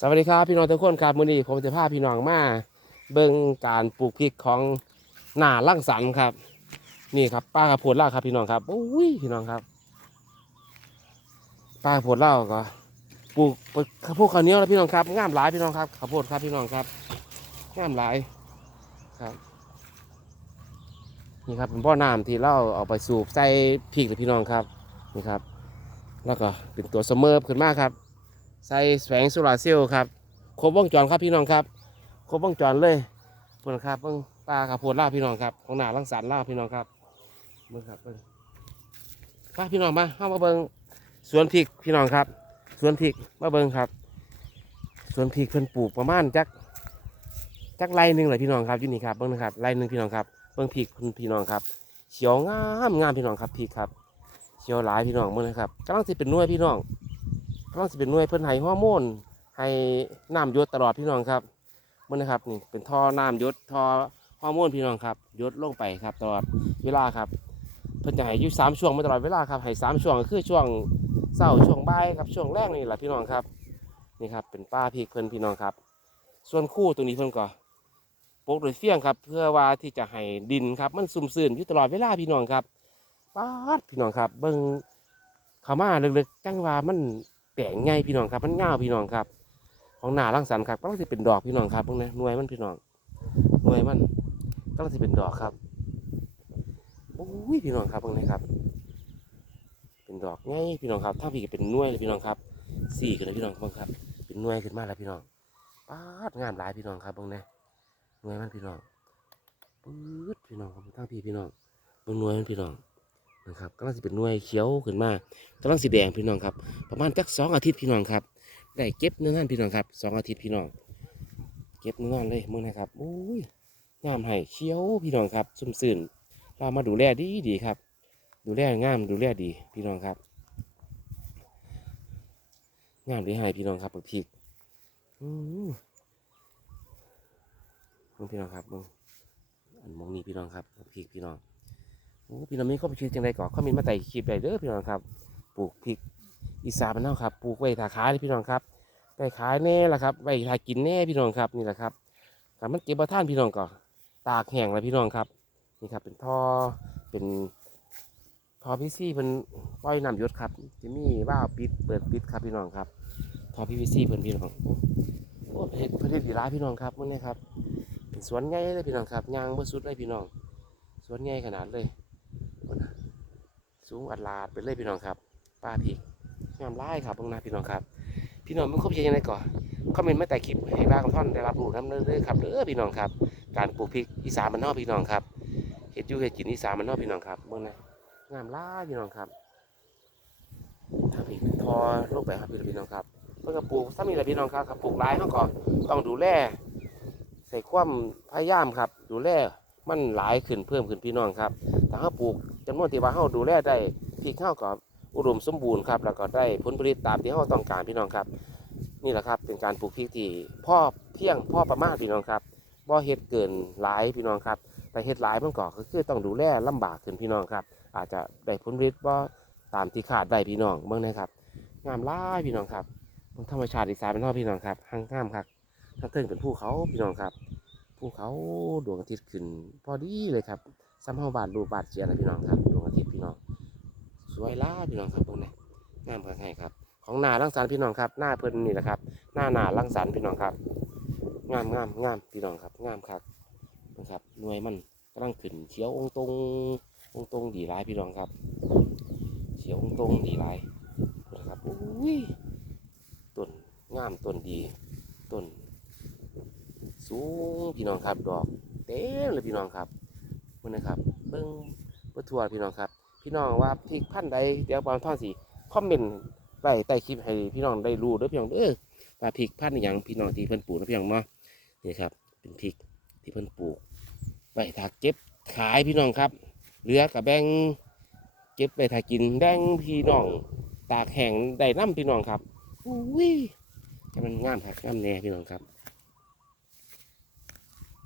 สวัสดีครับพี่น้องทุกคนครับมื้อนี้ผมจะพาพี่น้องมาเบิ่งการปลูกพริกของหน้าล่างสรรค์ครับ นี่ครับป้ากระโพดเล่าครับพี่น้องครับโอ้ยพี่น้องครับป้ากระโพดเล่าก็ปลูกข้าวโพดข้าวเหนียวแล้วพี่น้องครับงามหลายพี่น้องครับข้าวโพดครับพี่น้องครับงามหลายครับ นี่ครับเป็นบ่อน้ำที่เราเอาไปสูบใส่พริกเลยพี่น้องครับนี่ครับ แล้วก็เป็นตัวเสมอขึ้นมาครับ ใส่แสงโซลาเซลล์ครับครบวงจรครับพี่น้องครับครบวงจรเลยเพื่อนครับเพิ่งปลาข้าวโพดล่าพี่น้องครับของหนาลังสรรล่าพี่น้องครับเบิ่งครับเบิ่งมาพี่น้องมาเข้ามาเบิ่งสวนพริกพี่น้องครับ สวนพริกมาเบิ่งครับ สวนพริกเพิ่นปลูกประมาณจักจักไรหนึ่งเลยพี่น้องครับอยู่นี่ครับเบิ่งนะครับไรหนึ่งพี่น้องครับเบิ่งพริกคุณพี่น้องครับเขียวงามงามพี่น้องครับพริกครับเขียวหลายพี่น้องเบิ่งนะครับกำลังสิเป็นน่วยพี่น้องำลังสิเป็นหน่วยเพิ่นให้ฮอร์โมนให้น้ำยศตลอดพี่น้องครับมันนะครับนี่เป็นท่อน้ำยศท่อฮอร์โมนพี่น้องครับยศลงไปครับตลอดเวลาครับเพิ่นจะให้ยู่สามช่วงมาตลอดเวลาครับให้สามช่วงคือช่วงเช้าช่วงบ่ายครับช่วงแรกนี่แหละพี่น้องครับนี่ครับเป็นป้าพริกเพิ่นพี่น้องครับ ส่วนคู่ตรงนี้เพิ่นก็ปลูกโดยเฟี้ยงครับเพื่อว่าที่จะให้ดินครับ มันซุ่มซื่นอยู่ตลอดเวลาพี่น้องครับป้าพี่น้องครับ เบิ่งเข้ามาลึกๆจังว่ามัน แปลงใหญ่พี่น้องครับ มันเงาวพี่น้องครับ ของหนาลังสันครับก็ต้องเป็นดอกพี่น้องครับพวกนี้หน่วยมันพี่น้องหน่วยมันก็ต้องเป็นดอกครับโอ้ยพี่น้องครับพวกนี้ครับ เป็นดอกง่ายพี่น้องครับถ้าพี่ก็เป็นหน่วยเลยพี่น้องครับสี่กันเลยพี่น้องครับครับเป็นหน่วยขึ้นมาแล้วพี่น้องป้าดงามหลายพี่น้องครับพวกนี้หน่วยมันพี่น้องปื๊ดพี่น้องครับทั้งพี่พี่น้องเบิ่งหน่วยมันพี่น้อง นะครับก็ต้องสิเป็นหน่วยเขียวขึ้นมากำลังสีแดงพี่น้องครับ ประมาณจักสองอาทิตย์พี่น้องครับ ได้เก็บเนื้องานพี่น้องครับสองอาทิตย์พี่น้อง เก็บเนื้องานเลยมึงนะครับอุ้ยงามให้เขียวพี่น้องครับซุ่มซื่นเรามาดูแลดีดีครับ ดูแลงามดูแลดีพี่น้องครับงามดีให้พี่น้องครับบักพริกอืมมึงพี่น้องครับมึงอันมองนี้พี่น้องครับบักพริกพี่น้อง พี่น้องมีข้อพิชิตจังไรก่อนข้อมีมาไต่คลิปได้เด้อพี่น้องครับ ปลูกพริกอีสานบ้านเฮาครับ ปลูกไว้ถาขายเลยพี่น้องครับไปขายแน่ละครับไว้ถากินแน่พี่น้องครับนี่แหละครับถ้ามันเก็บมาท่านพี่น้องก็ตากแห้งแล้วพี่น้องครับ นี่ครับเป็นท่อเป็นท่อพีซีเพิ่นปล่อยน้ำยศครับจะมีว่าวปิดเปิดปิดครับพี่น้องครับท่อพีซีเพิ่นพี่น้องโอ้โอ้ประเทศประเทศดีร้ายพี่น้องครับมันนี่ครับเป็นสวนใหญ่เลยพี่น้องครับยางบ่สุดเลยพี่น้องสวนใหญ่ขนาดเลย สูงอัดลาดไปเลยพี่น้องครับป้าพริกงามไล่ครับพวกนะพี่น้องครับ พี่น้องมันครบเชียยังไงก่อนคอมเมนต์มาแต่คลิปให้บ้างท่อนได้รับรู้น้ำเรื่อยๆครับเด้อพี่น้องครับ การปลูกพริกอีสานมันนอกพี่น้องครับเห็ดยูเห็ดกินอีสานมันนอกพี่น้องครับเมื่อไงงามไล่พี่น้องครับถ้าพี่ทอลูกแบบครับพี่น้องครับเพื่อกปลูกถ้ามีอะไรพี่น้องครับกับปลูกหลายเขาก็ต้องดูแลใส่ความพยายามครับ ดูแลมันหลายขึ้นเพิ่มขึ้นพี่น้องครับถ้าเขาปลูก จำนวนที่ว่าเขาดูแลได้พริกเข้ากับอุดมสมบูรณ์ครับแล้วก็ได้ผลผลิตตามที่เราต้องการพี่น้องครับ นี่แหละครับเป็นการปลูกพริกที่พ่อเพียงพ่อประมาณพี่น้องครับบ่เฮ็ดเกินหลายพี่น้องครับแต่เฮ็ดหลายมันก็คือต้องดูแลลำบากขึ้นพี่น้องครับ อาจจะได้ผลผลิตบ่ตามที่คาดได้พี่น้องเบิ่งนะครับงามหลายพี่น้องครับเบิ่งธรรมชาติอีสานเป็นเฮาพี่น้องครับห้างงามครับทั้งเทิงเป็นภูเขาพี่น้องครับภูเขาดวงอาทิตย์ขึ้นพอดีเลยครับ ซ้ำเฮาบาดรูบาดเจียนะพี่น้องครับดวงอาทิตย์พี่น้องสวยล่าพี่น้องครับตรงนี้งามครับให้ครับ ของหนาลังสรรพี่น้องครับ หน้าเพิ่นนี่แหละครับ หน้าหนาลังสรรพี่น้องครับ งามงามงามพี่น้องครับ งามครับนะครับหน่วยมันกำลังขึ้นเขียวองตรงองตรงดีหลายพี่น้องครับเขียวองตรงดีหลายนะครับอุ้ยต้นงามต้นดีต้นสูงพี่น้องครับ ดอกเต็มเลยพี่น้องครับ มันนะครับเบิ้งเบิ้ทั่วพี่น้องครับ พี่น้องว่าพริกพันธุ์ใดเดี๋ยวบางท่อนสิคอมเมนต์ใต้ใต้คลิปให้พี่น้องได้รู้เด้อพี่น้องเด้อว่าพริกพันธุ์อย่างพี่น้องที่เพิ่นปลูกนะพี่น้องเนาะนี่ครับ เป็นพริกที่เพิ่นปลูกไว้ถ้าเก็บขายพี่น้องครับเหลือกับแบ่งเก็บไว้ถ้ากินแบ่งพี่น้อง ตากแห้งได้น้ำพี่น้องครับอุ้ยจะมันงามผักงามแน่พี่น้องครับ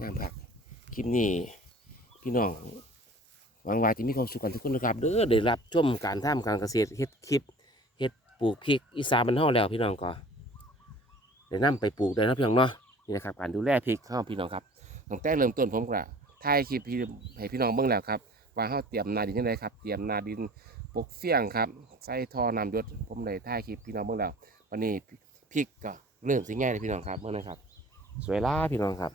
งามผักคลิปนี้ พี่น้องหวังว่าจะมีความสุขกันทุกคนนะครับเด้อได้รับชมการทำการเกษตรเฮ็ดคลิปเฮ็ดปลูกพริกอีสานบ้านเฮาแล้วพี่น้องก็ได้นํไปปลูกได้นะพี่น้องเนาะนี่นะครับการดูแลพริกเข้าพี่น้องครับตั้งแต่เริ่มต้นผมก็ถ่ายคลิปพี่ให้พี่น้องเบิ่งแล้วครับว่าเฮาเตรียมนาดินจังไดครับเตรียมนาดินปกเฟี้ยงครับใส่ท่อน้ำยศผมได้ถ่ายคลิปพี่น้องเบิ่งแล้ววันนี้พริกก็เริ่มสิง่ายเลยพี่น้องครับเบิ่งนะครับ สวยล่าพี่น้องครับ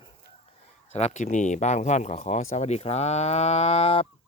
สำหรับคลิปนี้บ้างท่อนขอขอสวัสดีครับ